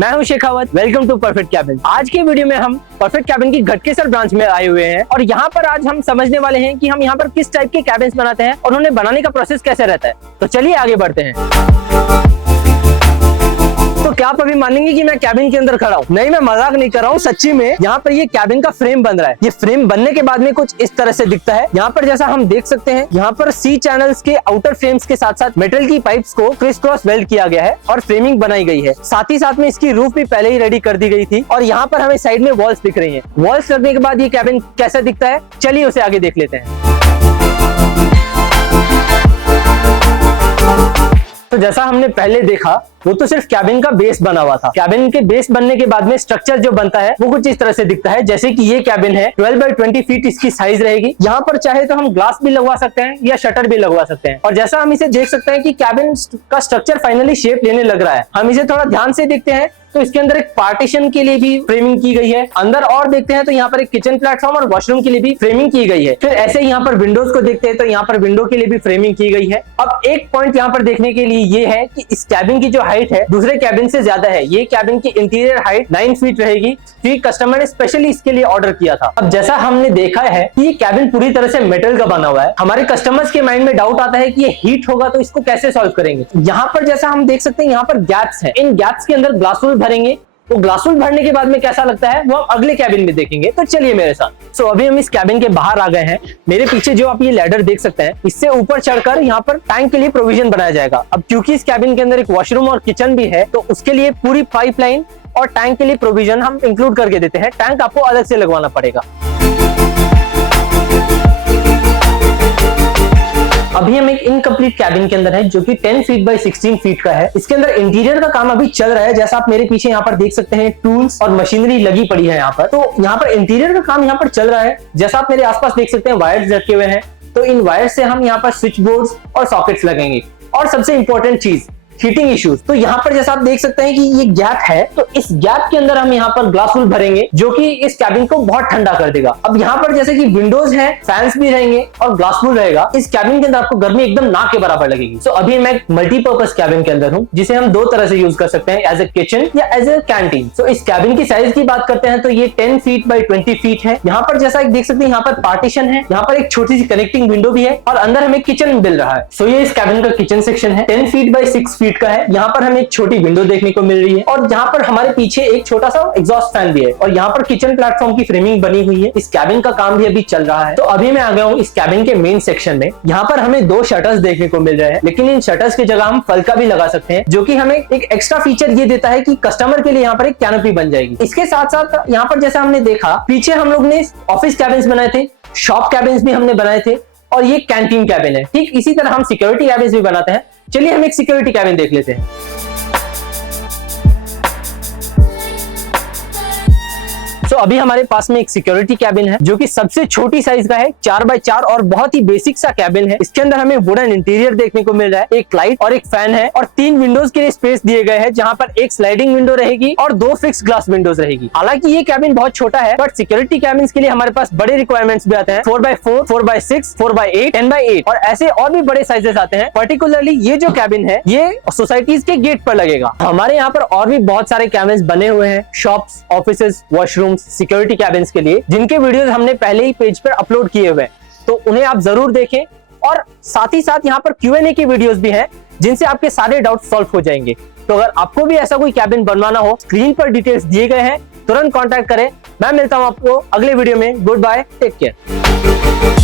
मैं हूं Shekhawat. Welcome to perfect cabin. आज के वीडियो में हम परफेक्ट कैबिन की घटकेसर ब्रांच में आए हुए हैं और यहाँ पर आज हम समझने वाले हैं कि हम यहाँ पर किस टाइप के कैबिन्स बनाते हैं और उन्हें बनाने का प्रोसेस कैसे रहता है। तो चलिए आगे बढ़ते हैं। तो क्या आप अभी मानेंगे कि मैं कैबिन के अंदर खड़ा हूँ? नहीं, मैं मजाक नहीं कर रहा हूँ, सच्ची में यहाँ पर ये कैबिन का फ्रेम बन रहा है। ये फ्रेम बनने के बाद में कुछ इस तरह से दिखता है। यहाँ पर जैसा हम देख सकते हैं, यहाँ पर सी चैनल्स के आउटर फ्रेम्स के साथ साथ मेटल की पाइप्स को क्रिस क्रॉस वेल्ड किया गया है और फ्रेमिंग बनाई गई है। साथ ही साथ में इसकी रूफ भी पहले ही रेडी कर दी गई थी और यहाँ पर हमें साइड में वॉल्स दिख रही है। वॉल्स लगने के बाद ये कैबिन कैसा दिखता है, चलिए उसे आगे देख लेते हैं। तो जैसा हमने पहले देखा, वो तो सिर्फ कैबिन का बेस बना हुआ था। कैबिन के बेस बनने के बाद में स्ट्रक्चर जो बनता है वो कुछ इस तरह से दिखता है। जैसे कि ये कैबिन है, 12 बाई 20 फीट इसकी साइज रहेगी। यहाँ पर चाहे तो हम ग्लास भी लगवा सकते हैं या शटर भी लगवा सकते हैं। और जैसा हम इसे देख सकते हैं कि कैबिन का स्ट्रक्चर फाइनली शेप लेने लग रहा है। हम इसे थोड़ा ध्यान से देखते हैं तो इसके अंदर एक पार्टीशन के लिए भी फ्रेमिंग की गई है। अंदर और देखते हैं तो यहाँ पर एक किचन प्लेटफॉर्म और वॉशरूम के लिए भी फ्रेमिंग की गई है। फिर ऐसे यहाँ पर विंडोज को देखते हैं तो यहाँ पर विंडो के लिए भी फ्रेमिंग की गई है। अब एक पॉइंट यहाँ पर देखने के लिए ये है कि इस कैबिन की जो हाइट है दूसरे कैबिन से ज्यादा है। ये कैबिन की इंटीरियर हाइट 9 फीट रहेगी, जो कस्टमर ने स्पेशली इसके लिए ऑर्डर किया था। अब जैसा हमने देखा है कि ये कैबिन पूरी तरह से मेटल का बना हुआ है, हमारे कस्टमर्स के माइंड में डाउट आता है कि ये हीट होगा तो इसको कैसे सॉल्व करेंगे। यहाँ पर जैसा हम देख सकते हैं, यहाँ पर गैप्स है। इन गैप्स के अंदर ग्लासवुल भरेंगे। तो ग्लासवुल भरने के बाद में कैसा लगता है वो हम अगले कैबिन में देखेंगे। तो चलिए मेरे साथ। सो अभी हम इस कैबिन के बाहर आ गए हैं। मेरे पीछे जो आप ये लैडर देख सकते हैं, इससे ऊपर चढ़कर यहाँ पर टैंक के लिए प्रोविजन बनाया जाएगा। अब क्योंकि इस कैबिन के अंदर एक वॉशरूम और किचन भी है, तो उसके लिए पूरी पाइपलाइन और टैंक के लिए प्रोविजन हम इंक्लूड करके देते हैं। टैंक आपको अलग से लगवाना पड़ेगा। अभी हम एक इनकम्प्लीट कैबिन के अंदर है, जो कि 10 फीट बाई 16 फीट का है। इसके अंदर इंटीरियर का काम अभी चल रहा है। जैसा आप मेरे पीछे यहाँ पर देख सकते हैं, टूल्स और मशीनरी लगी पड़ी है यहाँ पर। तो यहाँ पर इंटीरियर का काम यहाँ पर चल रहा है। जैसा आप मेरे आसपास देख सकते हैं, वायर्स रखे हुए हैं। तो इन वायर्स से हम यहाँ पर स्विच बोर्ड्स और सॉकेट्स लगेंगे। और सबसे इंपॉर्टेंट चीज, हीटिंग इश्यूज। तो यहाँ पर जैसा आप देख सकते हैं कि ये गैप है, तो इस गैप के अंदर हम यहाँ पर ग्लासवुल भरेंगे, जो कि इस कैबिन को बहुत ठंडा कर देगा। अब यहाँ पर जैसे कि विंडोज है, फैंस भी रहेंगे और ग्लासवुल रहेगा। इस कैबिन के अंदर आपको गर्मी एकदम ना के बराबर लगेगी। तो अभी मैं मल्टीपर्पज कैबिन के अंदर हूँ, जिसे हम दो तरह से यूज कर सकते हैं, एज ए किचन या एज ए कैंटीन। तो इस कैबिन की साइज की बात करते हैं तो ये 10 फीट बाई 20 फीट है। यहाँ पर जैसा देख सकते हैं, यहाँ पर पार्टीशन है, यहाँ पर एक छोटी सी कनेक्टिंग विंडो भी है और अंदर हमें किचन मिल रहा है। सो ये इस कैबिन का किचन सेक्शन है। 10 फीट बाई 6 फीट का है। यहाँ पर हमें एक छोटी विंडो देखने को मिल रही है और यहाँ पर हमारे पीछे एक छोटा सा एग्जॉस्ट फैन भी है और यहाँ पर किचन प्लेटफॉर्म की फ्रेमिंग बनी हुई है। इस कैबिन का काम भी अभी चल रहा है। तो अभी मैं आ गया हूँ इस कैबिन के मेन सेक्शन में। यहाँ पर हमें 2 शटर्स देखने को मिल रहे हैं, लेकिन इन शटर्स की जगह हम फलका भी लगा सकते हैं, जो कि हमें एक एक्स्ट्रा फीचर ये देता है कि कस्टमर के लिए यहाँ पर एक कैनोपी बन जाएगी। इसके साथ साथ यहाँ पर जैसा हमने देखा, पीछे हम लोग ने ऑफिस कैबिन्स बनाए थे, शॉप कैबिन्स भी हमने बनाए थे और ये कैंटीन कैबिन है। ठीक इसी तरह हम सिक्योरिटी कैबिन्स भी बनाते हैं। चलिए हम एक सिक्योरिटी कैबिन देख लेते हैं। तो अभी हमारे पास में एक सिक्योरिटी कैबिन है, जो कि सबसे छोटी साइज का है, 4 बाय 4 और बहुत ही बेसिक सा कैबिन है। इसके अंदर हमें वुडन इंटीरियर देखने को मिल रहा है, एक लाइट और एक फैन है और 3 विंडोज के लिए स्पेस दिए गए हैं, जहां पर एक स्लाइडिंग विंडो रहेगी और 2 फिक्स ग्लास विंडोज रहेगी। हालांकि ये कैबिन बहुत छोटा है, बट सिक्योरिटी कैबिन के लिए हमारे पास बड़े रिक्वायरमेंट्स भी आते हैं। 4x4, 4x6, 4x8, 10x8 और ऐसे और भी बड़े साइजेस आते हैं। पर्टिकुलरली ये जो कैबिन है, ये सोसाइटीज के गेट पर लगेगा। हमारे यहाँ पर और भी बहुत सारे कैबिन बने हुए हैं, shops, offices, washroom, security cabins के लिए, जिनके वीडियोस हमने पहले ही पेज पर अपलोड किए हुए हैं। तो उन्हें आप जरूर देखें और साथ ही साथ यहाँ पर Q&A की वीडियोस भी हैं, जिनसे आपके सारे डाउट सॉल्व हो जाएंगे। तो अगर आपको भी ऐसा कोई कैबिन बनवाना हो, स्क्रीन पर डिटेल्स दिए गए हैं, तुरंत कॉन्टैक्ट करें। मैं मिलता हूं आपको अगले वीडियो में। Good bye, take care.